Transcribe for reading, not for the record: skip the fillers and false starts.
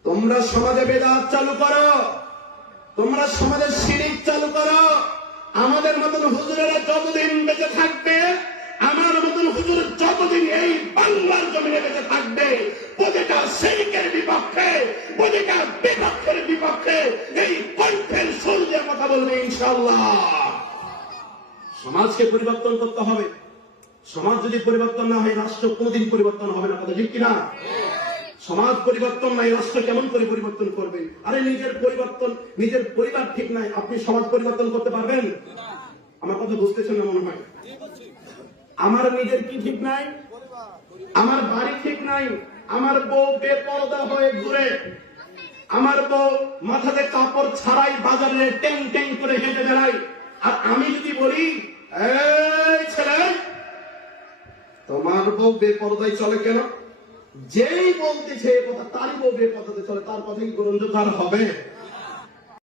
তোমরা সমাজে বেদাত চালু করো, তোমরা সমাজে শিরিক চালু করো। আমাদের মতন হুজুরেরা যতদিন বেঁচে থাকবে, আমার মতন হুজুর যতদিন এই বাংলার জমিনে বেঁচে থাকবে, প্রতিটা শিরিকের বিপক্ষে, প্রতিটা বিপক্ষের বিপক্ষে এই কণ্ঠের সুর দিয়ে কথা বলবে ইনশাআল্লাহ। সমাজকে পরিবর্তন করতে হবে। সমাজ যদি পরিবর্তন না হয়, রাষ্ট্র কোনদিন পরিবর্তন হবে না। কথা ঠিক কিনা? সমাজ পরিবর্তন নাই, রাষ্ট্র কেমন করে পরিবর্তন করবে? আরে নিজের পরিবর্তন, নিজের পরিবার ঠিক নাই, আপনি সমাজ পরিবর্তন করতে পারবেন? আমার কথা বুঝতেছেন না মনে হয়। আমার নিজের কি ঠিক নাই? আমার বাড়ি ঠিক নাই, আমার বউ বেপরদা হয়ে ঘুরে, আমার বউ মাথাতে কাপড় ছাড়াই বাজারে টেং টেং করে হেঁটে বেড়াই। আর আমি যদি বলি, এই ছেলে, তোমার বউ বেপরদায় চলে কেন? যেই বলতেছে কথা, তারই বউ বেপরদাতে চলে, তার কথা কি গ্রহণযোগ্য হবে?